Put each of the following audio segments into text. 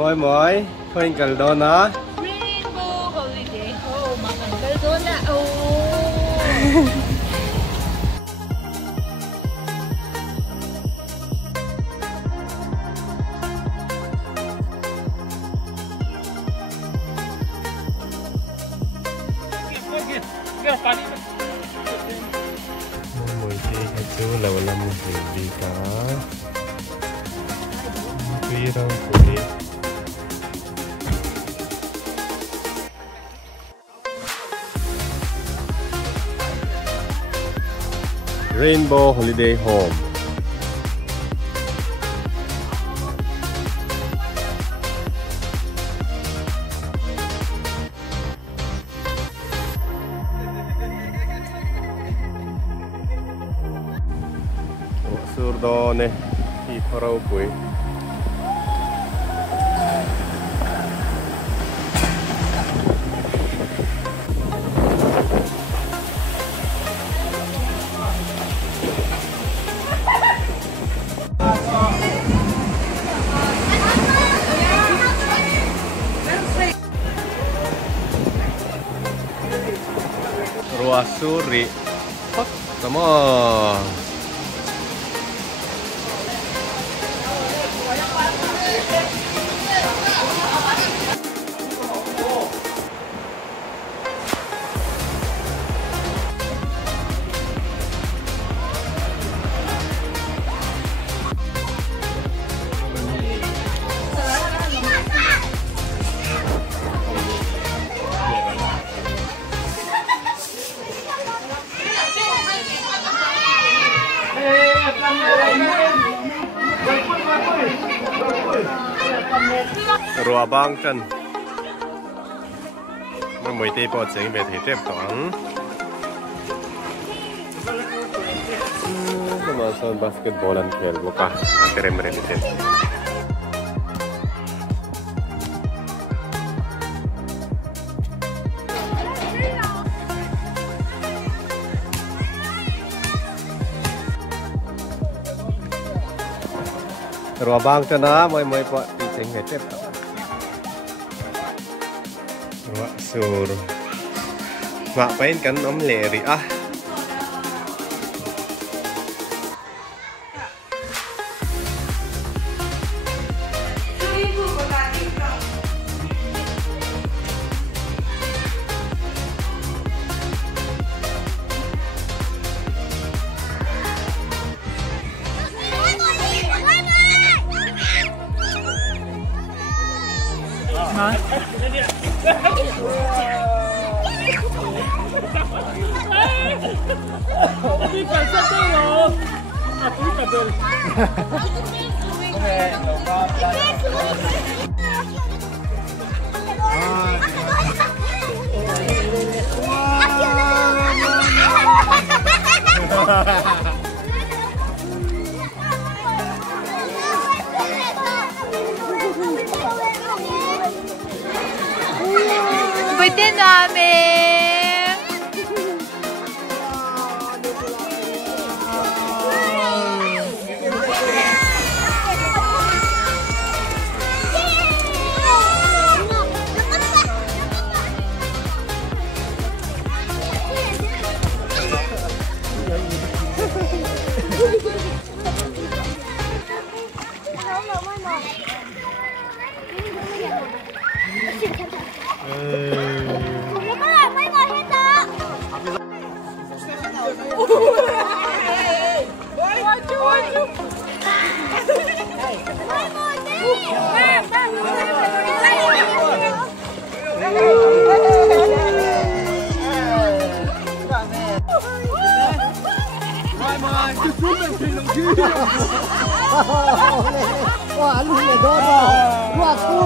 Moi moi, twinkle doon na. Rainbow holiday home, makangkal doon na. Oh. Mùi chi hay chú là làm gì đi cả. Quý đâu quý. Rainbow Holiday Home. Surdo ne hi parau pui. Ruas Suri. Come on. Rùa băng chân mới mới đi bộ chính về thì tiếp toán kemasan basketbolan khel buka akhirnya mereka rùa băng chân á mới mới bộ chính về tiếp toán Wah, sur. Ngapain kan Om Leri ah? Pwede namin. Wah, lu ya dodo. Lu aku.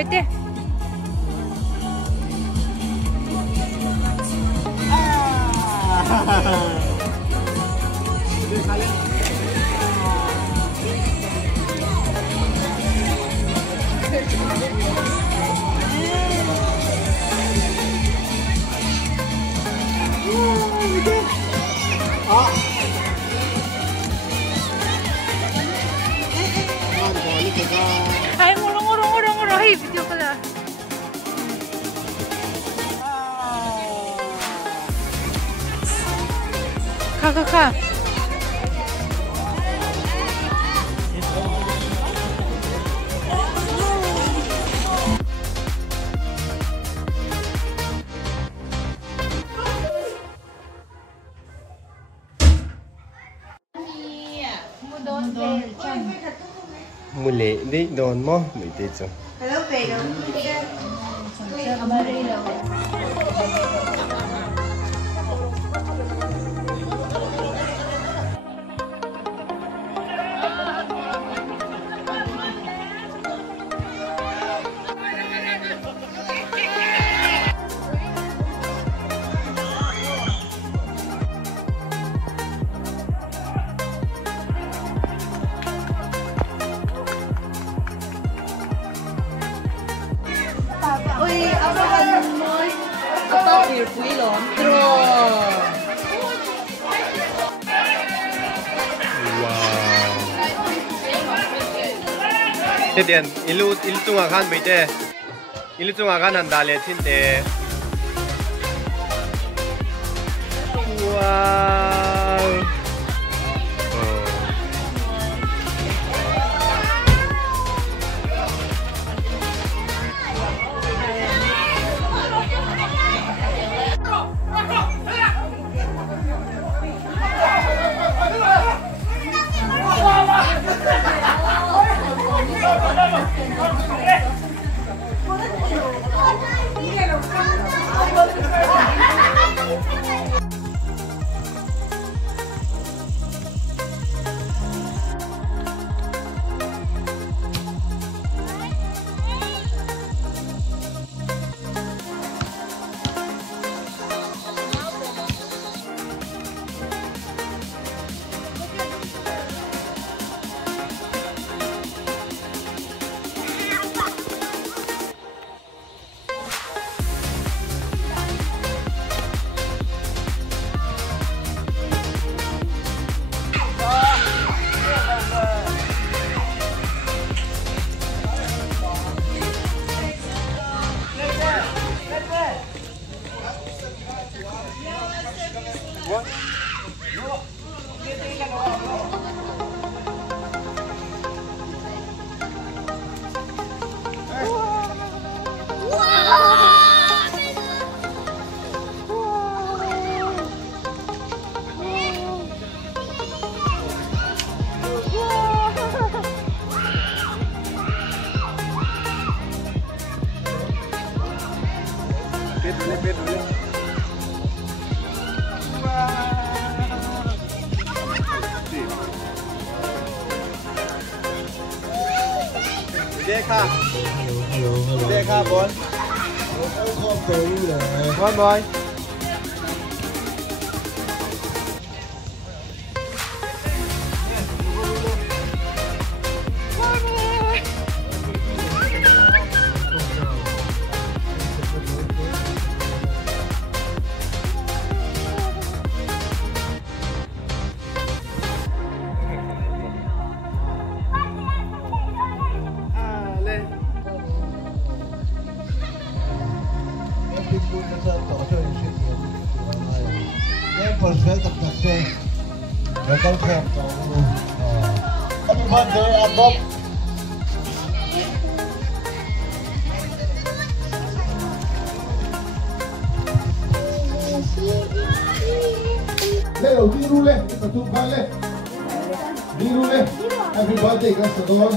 Vete. Ay, ngurung. Ay, video ko na. Ka. Muli di doon mo, may dito. Hello, Pedro. Uy, apakan mo. Apa pirpui lontro. Wow. Tedian, ilu tungakan bete. Ilu tungakan andale tinte. Wow. Deka. Deka, Bon. Bon, boy. Perfect of the day. Welcome to Happy birthday, Bob. Leo, đi ru lên, tập trung vai lên. Đi ru lên. Happy birthday, các bạn.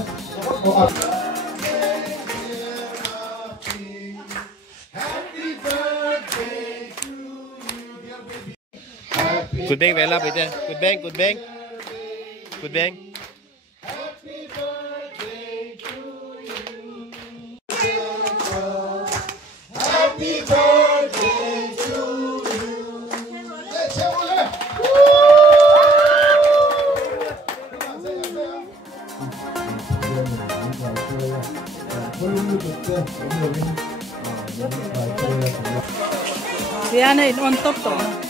Good bang, Bella, bitte. Good bang, good bang. Good bang. Happy birthday to you. Let's have a look. Siya na on top to.